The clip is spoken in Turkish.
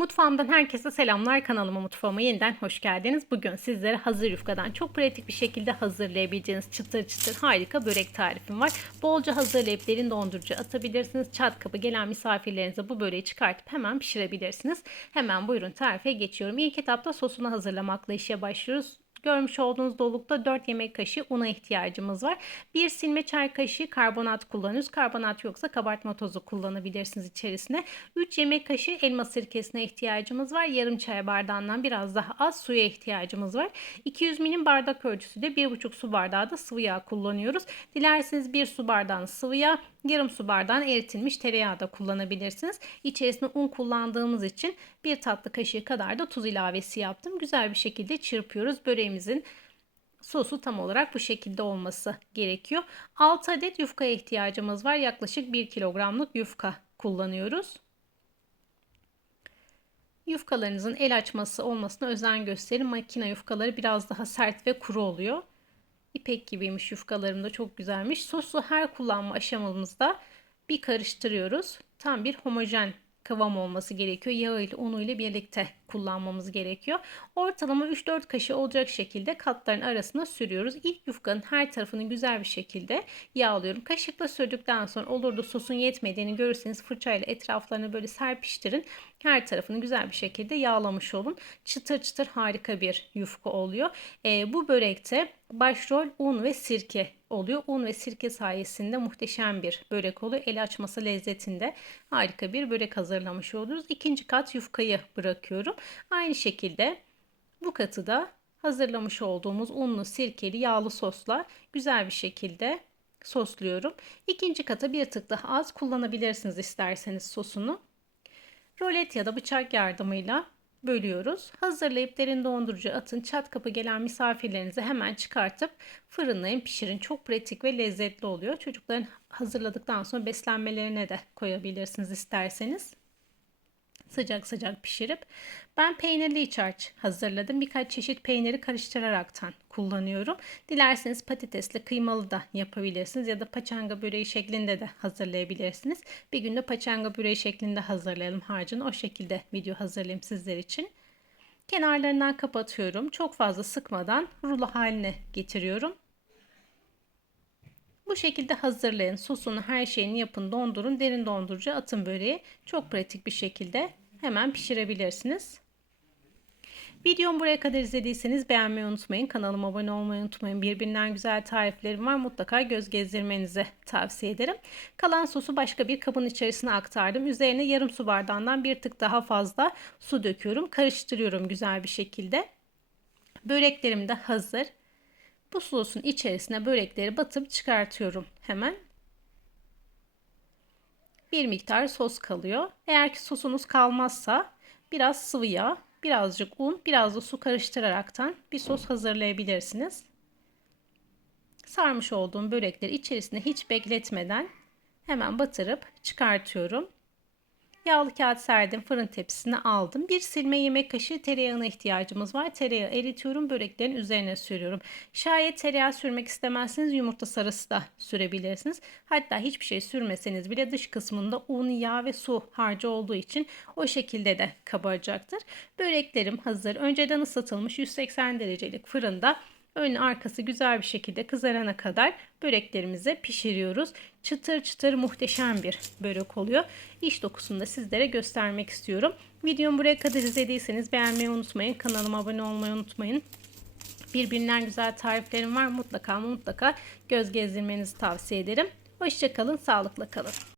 Mutfağımdan herkese selamlar. Kanalıma mutfağıma yeniden hoş geldiniz. Bugün sizlere hazır yufkadan çok pratik bir şekilde hazırlayabileceğiniz çıtır çıtır harika börek tarifim var. Bolca hazırlayıp derin dondurucu atabilirsiniz. Çat kapı gelen misafirlerinize bu böreği çıkartıp hemen pişirebilirsiniz. Hemen buyurun tarife geçiyorum. İlk etapta sosunu hazırlamakla işe başlıyoruz. Görmüş olduğunuz dolukta 4 yemek kaşığı una ihtiyacımız var. 1 silme çay kaşığı karbonat kullanıyoruz. Karbonat yoksa kabartma tozu kullanabilirsiniz içerisine. 3 yemek kaşığı elma sirkesine ihtiyacımız var. Yarım çay bardağından biraz daha az suya ihtiyacımız var. 200 milim bardak ölçüsü de 1,5 su bardağı da sıvı yağ kullanıyoruz. Dilerseniz 1 su bardağını sıvı yağ, yarım su bardağını eritilmiş tereyağı da kullanabilirsiniz. İçerisine un kullandığımız için bir tatlı kaşığı kadar da tuz ilavesi yaptım. Güzel bir şekilde çırpıyoruz. Böreğimizin sosu tam olarak bu şekilde olması gerekiyor. 6 adet yufkaya ihtiyacımız var. Yaklaşık 1 kilogramlık yufka kullanıyoruz. Yufkalarınızın el açması olmasına özen gösterin. Makine yufkaları biraz daha sert ve kuru oluyor. İpek gibiymiş yufkalarım da çok güzelmiş. Sosu her kullanma aşamamızda bir karıştırıyoruz. Tam bir homojen kıvam olması gerekiyor. Yağı ile unu ile birlikte kullanmamız gerekiyor. Ortalama 3-4 kaşığı olacak şekilde katların arasına sürüyoruz. İlk yufkanın her tarafını güzel bir şekilde yağlıyorum. Kaşıkla sürdükten sonra olur da sosun yetmediğini görürseniz fırçayla etraflarını böyle serpiştirin. Her tarafını güzel bir şekilde yağlamış olun. Çıtır çıtır harika bir yufka oluyor. E, bu börekte başrol un ve sirke oluyor. Un ve sirke sayesinde muhteşem bir börek oluyor. El açması lezzetinde harika bir börek hazırlamış oluyoruz. İkinci kat yufkayı bırakıyorum. Aynı şekilde bu katı da hazırlamış olduğumuz unlu, sirkeli, yağlı sosla güzel bir şekilde sosluyorum. İkinci kata bir tık daha az kullanabilirsiniz isterseniz sosunu. Rolet ya da bıçak yardımıyla bölüyoruz. Hazırlayıp derin dondurucu atın. Çat kapı gelen misafirlerinizi hemen çıkartıp fırınlayın, pişirin. Çok pratik ve lezzetli oluyor. Çocukların hazırladıktan sonra beslenmelerine de koyabilirsiniz isterseniz sıcak sıcak pişirip ben peynirli iç harç hazırladım. Birkaç çeşit peyniri karıştıraraktan kullanıyorum. Dilerseniz patatesli kıymalı da yapabilirsiniz ya da paçanga böreği şeklinde de hazırlayabilirsiniz. Bir günde paçanga böreği şeklinde hazırlayalım harcını. O şekilde video hazırlayayım sizler için. Kenarlarından kapatıyorum. Çok fazla sıkmadan rulo haline getiriyorum. Bu şekilde hazırlayın. Sosunu her şeyini yapın. Dondurun. Derin dondurucu atın böreği. Çok pratik bir şekilde hemen pişirebilirsiniz. Videomu buraya kadar izlediyseniz beğenmeyi unutmayın. Kanalıma abone olmayı unutmayın. Birbirinden güzel tariflerim var. Mutlaka göz gezdirmenizi tavsiye ederim. Kalan sosu başka bir kabın içerisine aktardım. Üzerine yarım su bardağından bir tık daha fazla su döküyorum. Karıştırıyorum güzel bir şekilde. Böreklerim de hazır. Bu sosun içerisine börekleri batıp çıkartıyorum hemen. Bir miktar sos kalıyor. Eğer ki sosunuz kalmazsa biraz sıvı yağ, birazcık un, biraz da su karıştıraraktan bir sos hazırlayabilirsiniz. Sarmış olduğum börekleri içerisine hiç bekletmeden hemen batırıp çıkartıyorum. Yağlı kağıt serdim. Fırın tepsisine aldım. Bir silme yemek kaşığı tereyağına ihtiyacımız var. Tereyağı eritiyorum. Böreklerin üzerine sürüyorum. Şayet tereyağı sürmek istemezseniz yumurta sarısı da sürebilirsiniz. Hatta hiçbir şey sürmeseniz bile dış kısmında un, yağ ve su harcı olduğu için o şekilde de kabaracaktır. Böreklerim hazır. Önceden ısıtılmış 180 derecelik fırında Ön arkası güzel bir şekilde kızarana kadar böreklerimizi pişiriyoruz. Çıtır çıtır muhteşem bir börek oluyor. İç dokusunu da sizlere göstermek istiyorum. Videomu buraya kadar izlediyseniz beğenmeyi unutmayın. Kanalıma abone olmayı unutmayın. Birbirinden güzel tariflerim var. Mutlaka mutlaka göz gezdirmenizi tavsiye ederim. Hoşçakalın, sağlıkla kalın.